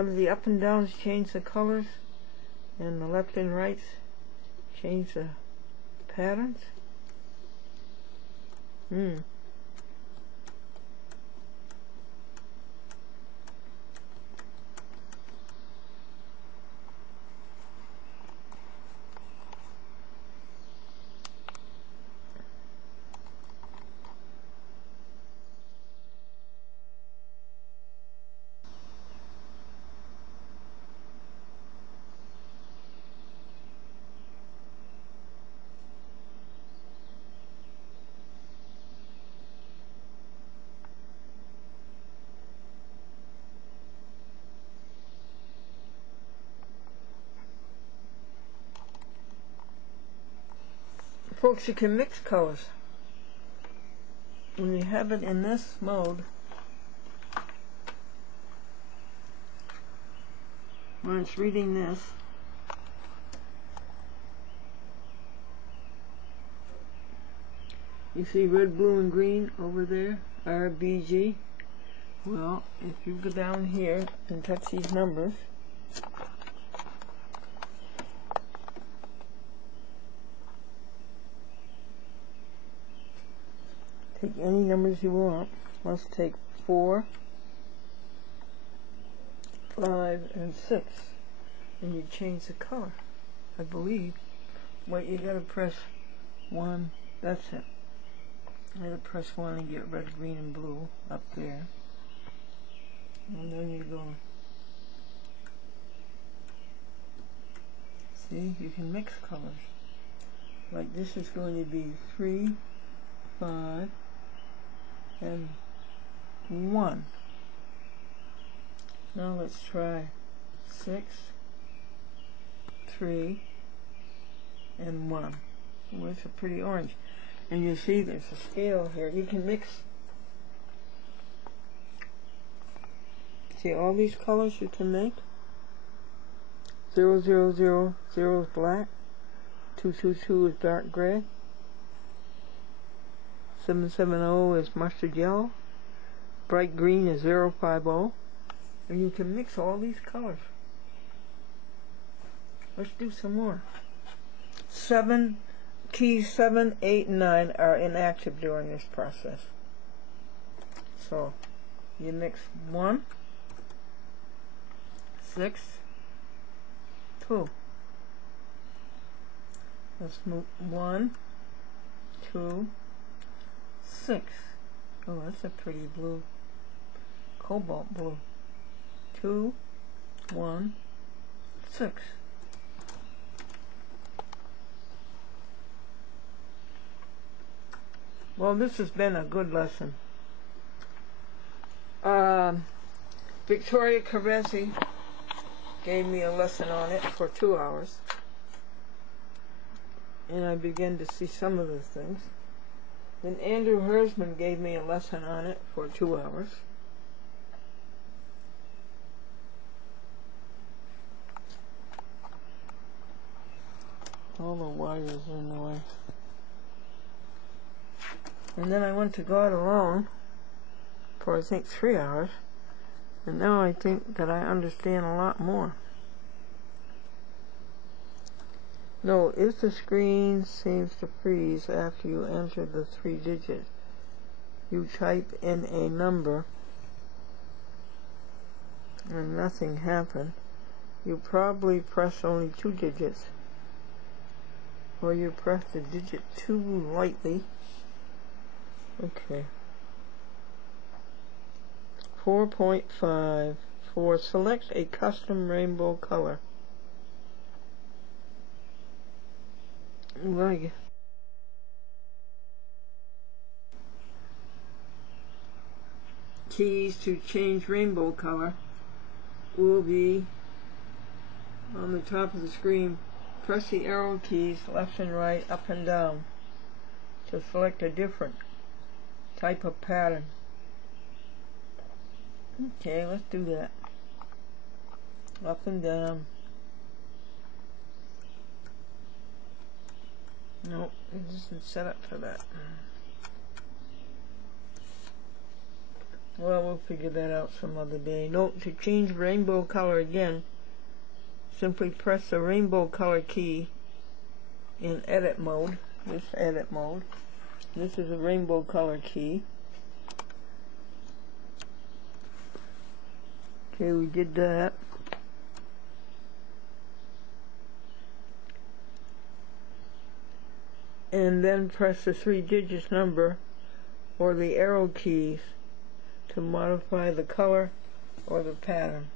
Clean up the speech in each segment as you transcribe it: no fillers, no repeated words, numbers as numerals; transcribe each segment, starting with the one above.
What are the up and downs change the colors, and the left and rights change the patterns? Folks, you can mix colors. When you have it in this mode, when it's reading this, you see red, blue, and green over there, RBG. Well, if you go down here and touch these numbers, take any numbers you want. Let's take 4, 5, and 6. And you change the color, I believe. Wait, you gotta press 1. That's it. You gotta press 1 and get red, green, and blue up there. And then you go. See, you can mix colors. Like this is going to be 3, 5, and 1. Now let's try 6, 3, and 1. Oh, it's a pretty orange. And you see there's a scale here. You can mix. See all these colors you can make? 0, 0, 0, 0 is black. 2, 2, 2 is dark gray. 770 is mustard yellow. Bright green is 050. And you can mix all these colors. Let's do some more. Keys 7, 8, and 9 are inactive during this process. So you mix 1, 6, 2. Let's move 1, 2, 6. Oh, that's a pretty blue. Cobalt blue. 2, 1, 6. Well, this has been a good lesson. Victoria Carezzi gave me a lesson on it for 2 hours. And I began to see some of the things. Then Andrew Hersman gave me a lesson on it for 2 hours. All the wires are in the way. And then I went to God alone for I think 3 hours. And now I think that I understand a lot more. No, if the screen seems to freeze after you enter the 3 digits, you type in a number and nothing happened, you probably press only 2 digits, or you press the digit too lightly. Okay. 4.5. For select a custom rainbow color. Like keys to change rainbow color will be on the top of the screen. Press the arrow keys left and right, up and down to select a different type of pattern. Okay, let's do that. Up and down. Nope, it isn't set up for that. Well, we'll figure that out some other day. Note, to change rainbow color again, simply press the rainbow color key in edit mode. This edit mode. This is a rainbow color key. Okay, we did that. And then press the 3 digits number or the arrow keys to modify the color or the pattern.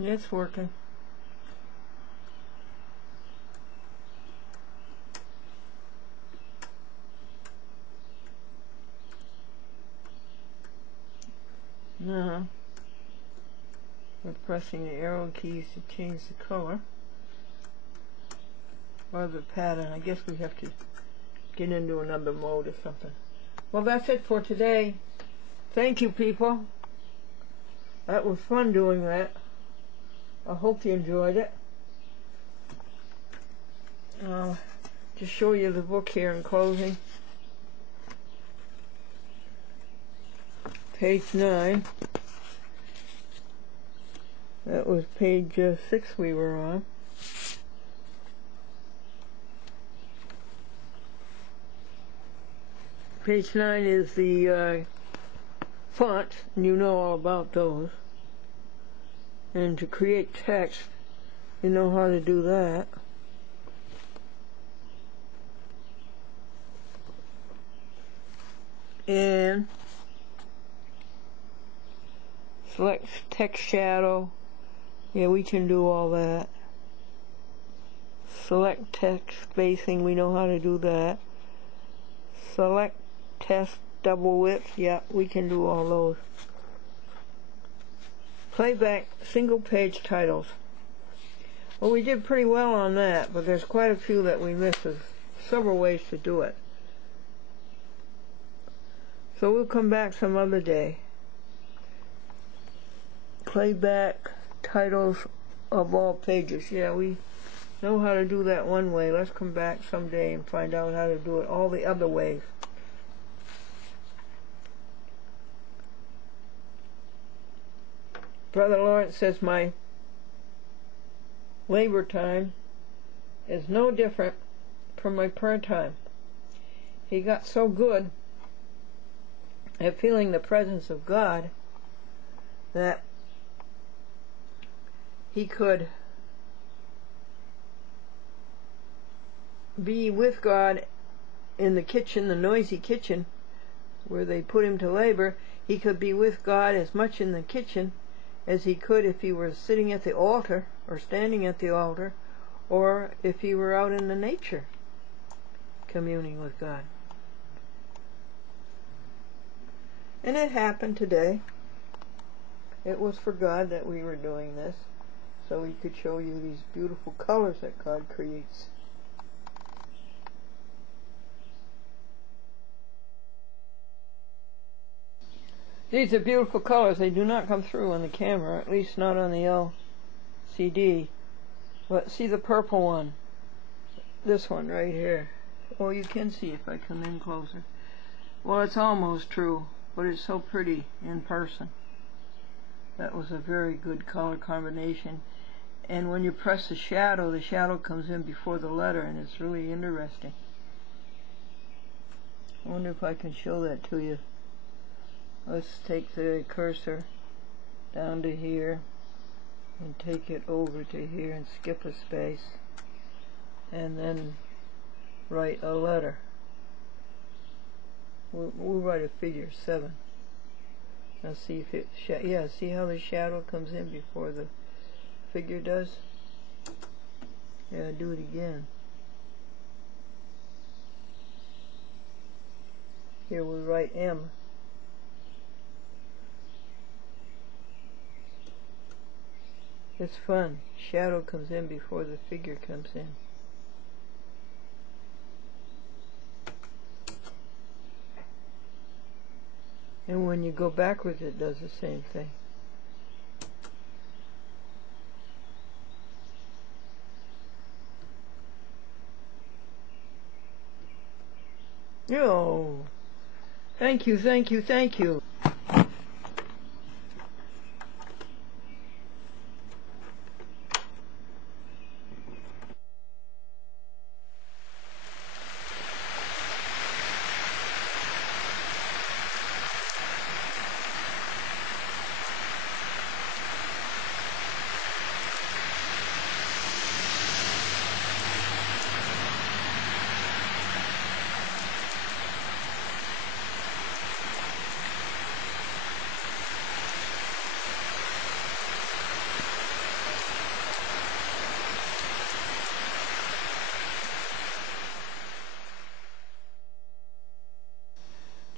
It's working. Now, we're pressing the arrow keys to change the color or the pattern. I guess we have to get into another mode or something. Well, that's it for today. Thank you, people. That was fun doing that. I hope you enjoyed it. I'll just show you the book here in closing. Page 9. That was page 6 we were on. Page 9 is the font, and you know all about those. And to create text, you know how to do that. And select text shadow. Yeah, we can do all that. Select text spacing, we know how to do that. Select test double width, yeah, we can do all those. Playback single page titles. Well, we did pretty well on that, but there's quite a few that we missed. There's several ways to do it. So we'll come back some other day. Playback titles of all pages. Yeah, we know how to do that one way. Let's come back someday and find out how to do it all the other ways. Brother Lawrence says my labor time is no different from my prayer time. He got so good at feeling the presence of God that he could be with God in the kitchen, the noisy kitchen where they put him to labor. He could be with God as much in the kitchen as he could if he were sitting at the altar or standing at the altar, or if he were out in the nature communing with God. And it happened today. It was for God that we were doing this, so he could show you these beautiful colors that God creates. These are beautiful colors. They do not come through on the camera, at least not on the LCD. But see the purple one? This one right here. Oh, you can see if I come in closer. Well, it's almost true, but it's so pretty in person. That was a very good color combination. And when you press the shadow comes in before the letter, and it's really interesting. I wonder if I can show that to you. Let's take the cursor down to here and take it over to here and skip a space and then write a letter. We'll write a figure 7. Now see if it, yeah, see how the shadow comes in before the figure does? Yeah, do it again. Here we write M. It's fun. Shadow comes in before the figure comes in. And when you go backwards, it does the same thing. Yo, thank you, thank you, thank you.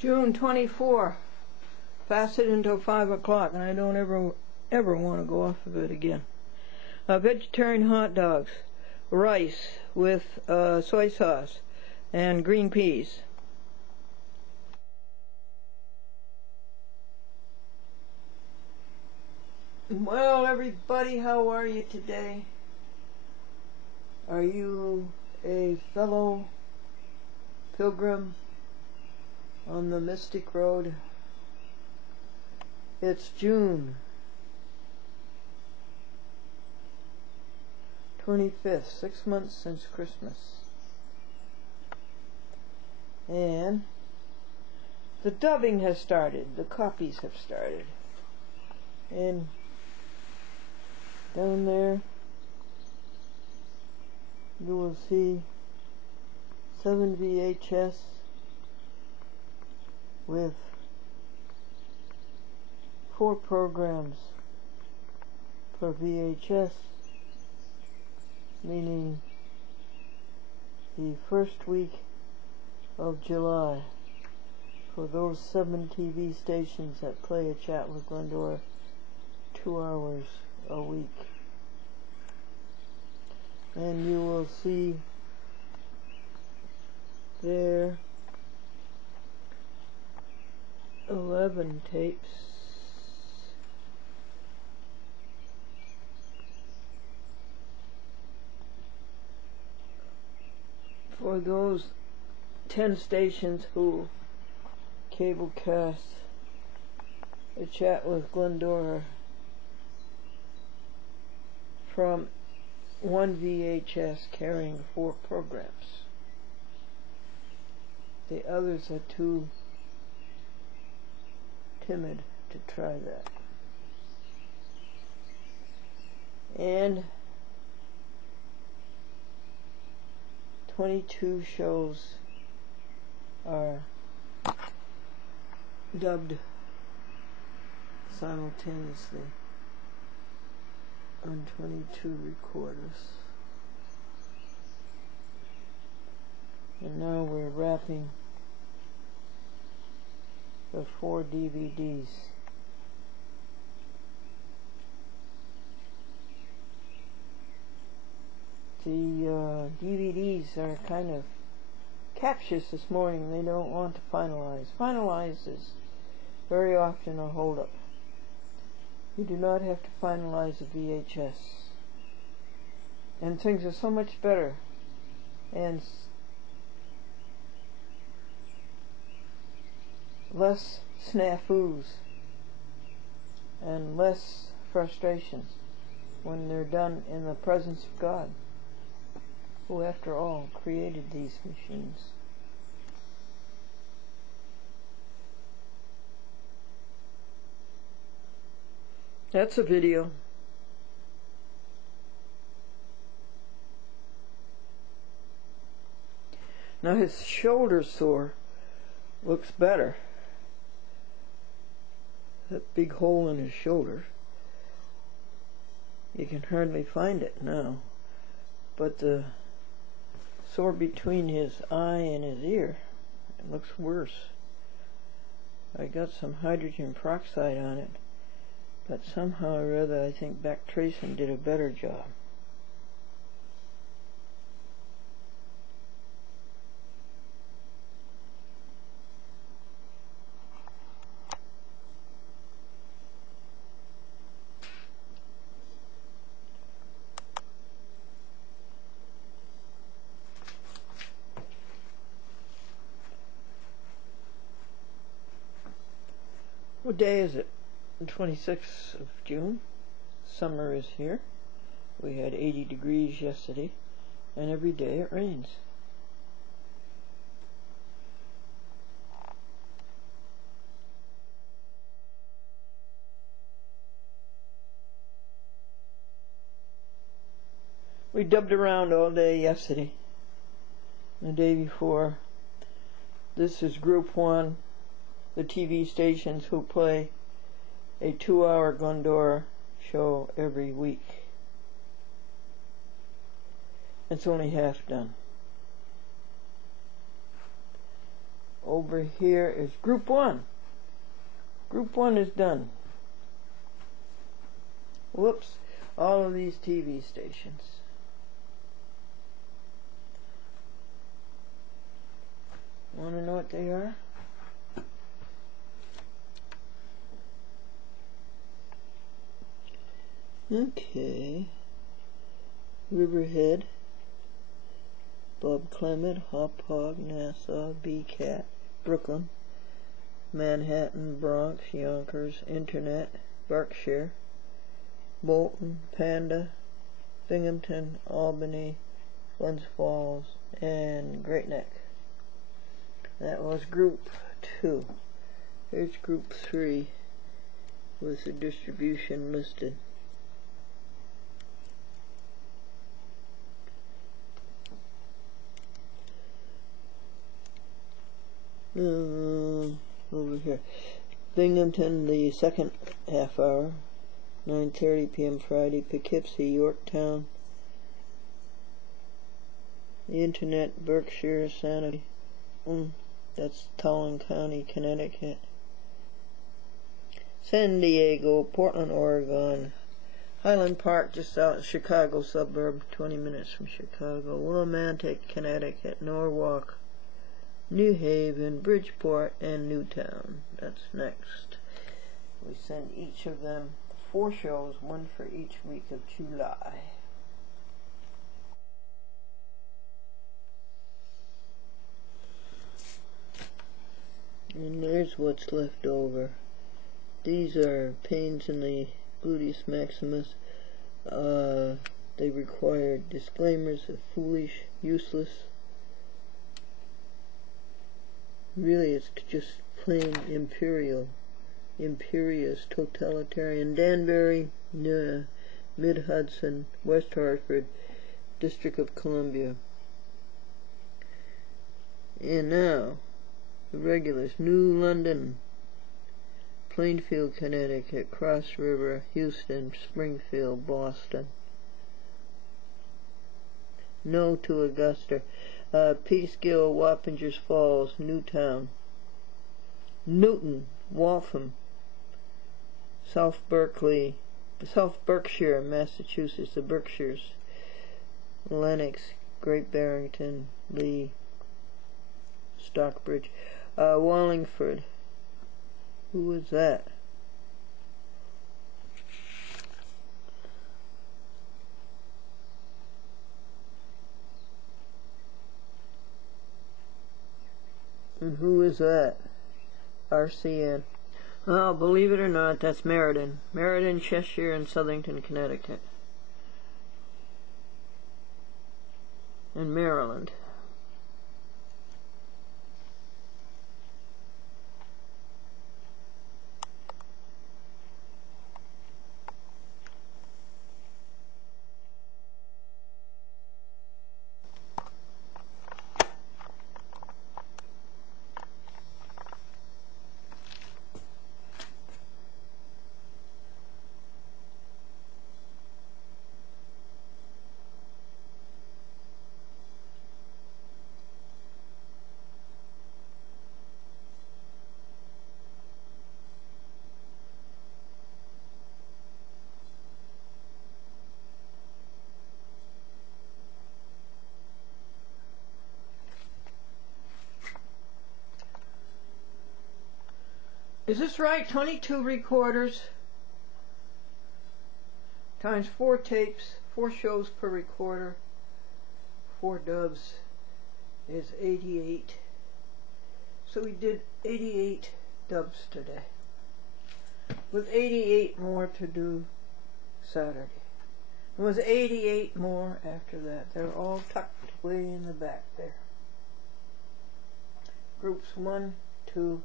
June 24. Fasted until 5 o'clock, and I don't ever want to go off of it again. Vegetarian hot dogs, rice with soy sauce, and green peas. Well, everybody, how are you today? Are you a fellow pilgrim on the Mystic Road? It's June 25th, 6 months since Christmas. And the dubbing has started, the copies have started. And down there you will see 7 VHS with 4 programs per VHS, meaning the first week of July for those 7 TV stations that play A Chat with Glendora 2 hours a week. And you will see there 11 tapes for those 10 stations who cablecast A Chat with Glendora from 1 VHS carrying 4 programs. The others are too timid to try that. And 22 shows are dubbed simultaneously on 22 recorders. And now we're wrapping the 4 DVDs. The DVDs are kind of captious this morning. They don't want to finalize. Finalize is very often a hold-up. You do not have to finalize a VHS. And things are so much better and less snafus and less frustrations when they're done in the presence of God, who after all created these machines. That's a video. Now his shoulder sore looks better. That big hole in his shoulder, you can hardly find it now. But the sore between his eye and his ear, it looks worse. I got some hydrogen peroxide on it, but somehow or other I think Beck Tracing did a better job. day is it? The 26th of June. Summer is here. We had 80 degrees yesterday, and every day it rains. We dubbed around all day yesterday. The day before. This is Group 1, the TV stations who play a 2-hour Glendora show every week. It's only half done. Over here is Group 1. Group 1 is done. Whoops. All of these TV stations. Want to know what they are? Okay. Riverhead, Bob Clement, Hop Hog, Nassau, B-Cat, Brooklyn, Manhattan, Bronx, Yonkers, Internet, Berkshire, Bolton, Panda, Binghamton, Albany, Glens Falls, and Great Neck. That was Group 2. Here's Group 3 with the distribution listed. Over here. Binghamton, the second half hour, 9:30 p.m. Friday. Poughkeepsie, Yorktown. The Internet, Berkshire, Santa. That's Tolland County, Connecticut. San Diego, Portland, Oregon. Highland Park, just out of Chicago suburb, 20 minutes from Chicago. Willimantic, Connecticut. Norwalk, New Haven, Bridgeport, and Newtown. That's next. We send each of them 4 shows, one for each week of July. And there's what's left over. These are pains in the gluteus maximus. They require disclaimers of foolish, useless. Really, it's just plain imperial, imperious, totalitarian. Danbury, Mid-Hudson, West Hartford, District of Columbia. And now, the regulars: New London, Plainfield, Connecticut, Cross River, Houston, Springfield, Boston. No to Augusta. Peekskill, Wappingers Falls, Newtown, Newton, Waltham, South Berkshire, Massachusetts, the Berkshires, Lenox, Great Barrington, Lee, Stockbridge, Wallingford. Who was that? And who is that? RCN. Well, believe it or not, that's Meriden. Meriden, Cheshire, and Southington, Connecticut. And Maryland. Is this right? 22 recorders times 4 tapes, 4 shows per recorder, 4 dubs is 88. So we did 88 dubs today. with 88 more to do Saturday. There was 88 more after that. They're all tucked way in the back there. Groups 1, 2,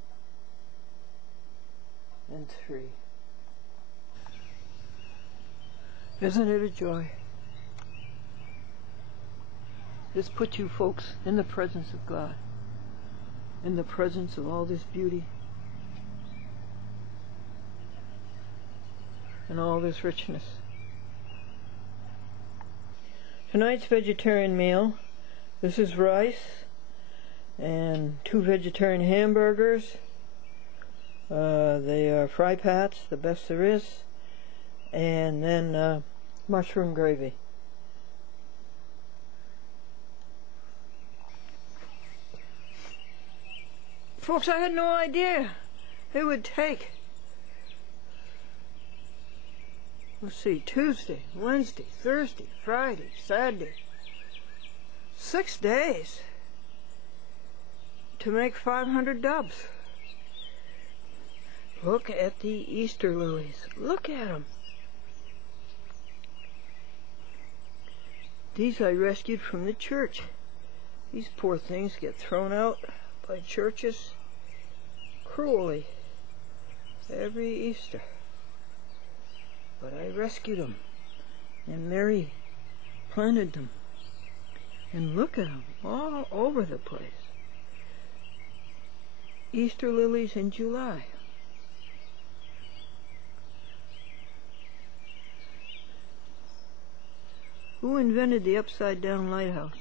and 3. Isn't it a joy? This puts you folks in the presence of God, in the presence of all this beauty and all this richness. Tonight's vegetarian meal, this is rice and 2 vegetarian hamburgers. They are fry pats, the best there is, and then mushroom gravy. Folks, I had no idea it would take, let's see, Tuesday, Wednesday, Thursday, Friday, Saturday, 6 days to make 500 dubs. Look at the Easter lilies. Look at them. These I rescued from the church. These poor things get thrown out by churches cruelly every Easter. But I rescued them, and Mary planted them. And look at them all over the place. Easter lilies in July. Who invented the upside down lighthouse?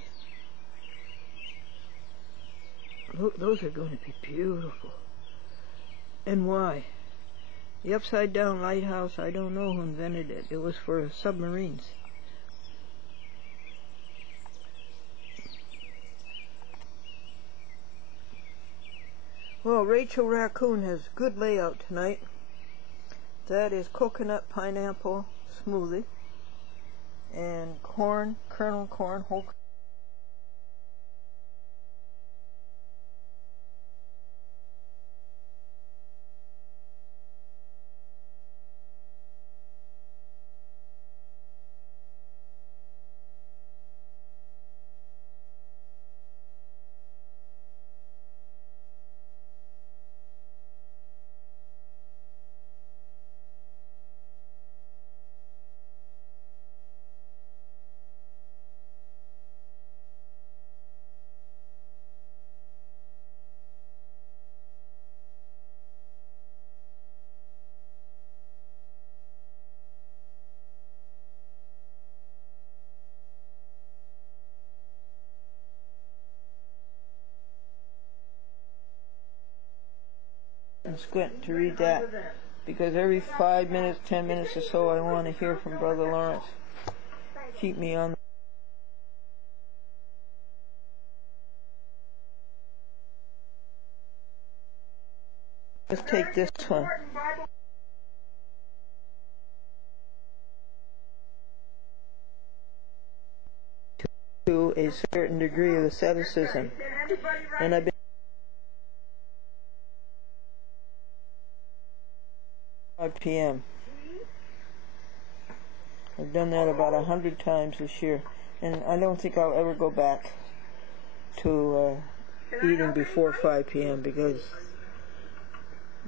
Look, those are going to be beautiful. And why? The upside down lighthouse, I don't know who invented it. It was for submarines. Well, Rachel Raccoon has good layout tonight. That is coconut pineapple smoothie and corn, kernel corn, whole and squint to read that, because every 5 minutes, 10 minutes or so I want to hear from Brother Lawrence. Keep me on. Let's take this one. To a certain degree of asceticism, and I've been 5 p.m. I've done that about 100 times this year, and I don't think I'll ever go back to eating before 5 p.m. because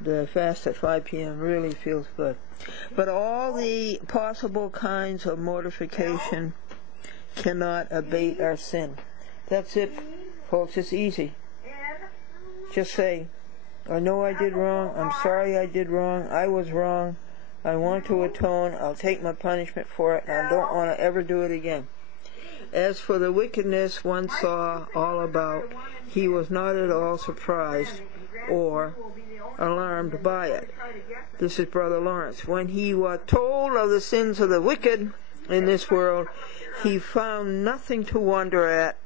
the fast at 5 p.m. really feels good. But all the possible kinds of mortification cannot abate our sin. That's it, folks. It's easy. Just say, I know I did wrong. I'm sorry I did wrong. I was wrong. I want to atone. I'll take my punishment for it, and I don't want to ever do it again. As for the wickedness one saw all about, he was not at all surprised or alarmed by it. This is Brother Lawrence. When he was told of the sins of the wicked in this world, he found nothing to wonder at.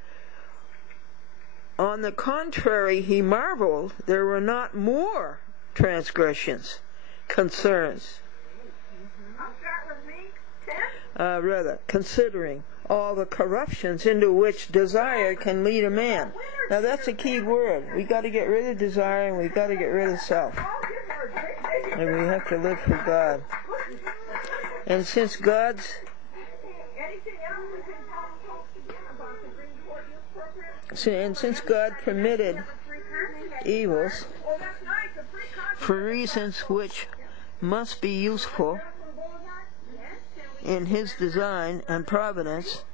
On the contrary, he marveled there were not more transgressions, concerns. Considering all the corruptions into which desire can lead a man. Now that's a key word. We got to get rid of desire, and we got to get rid of self. And we have to live for God. And since God permitted evils for reasons which must be useful in His design and providence,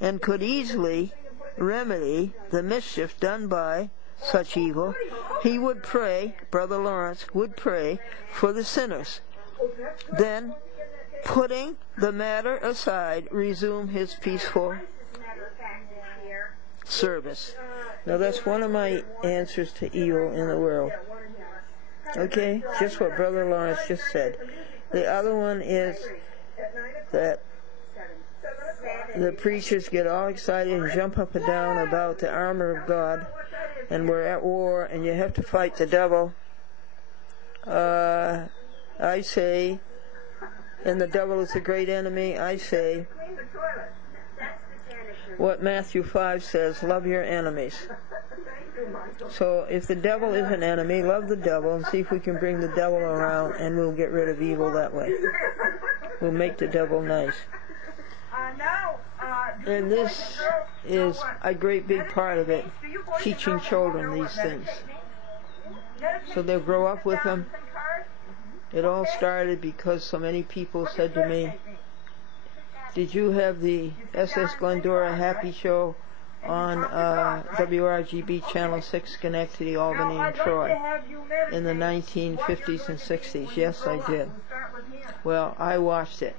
and could easily remedy the mischief done by such evil, He would pray, Brother Lawrence would pray for the sinners. Then, putting the matter aside, resume His peaceful service. Now that's one of my answers to evil in the world. Okay? Just what Brother Lawrence just said. The other one is that the preachers get all excited and jump up and down about the armor of God, and we're at war and you have to fight the devil. I say, and the devil is a great enemy, I say what Matthew 5 says, love your enemies. So if the devil is an enemy, love the devil and see if we can bring the devil around, and we'll get rid of evil that way. We'll make the devil nice. And this is a great big part of it, teaching children these things, so they'll grow up with them. It all started because so many people said to me, did you have the SS Glendora Happy Show on WRGB Channel 6, Schenectady, Albany, and Troy in the 1950s and 60s? Yes, I did. Well, I watched it.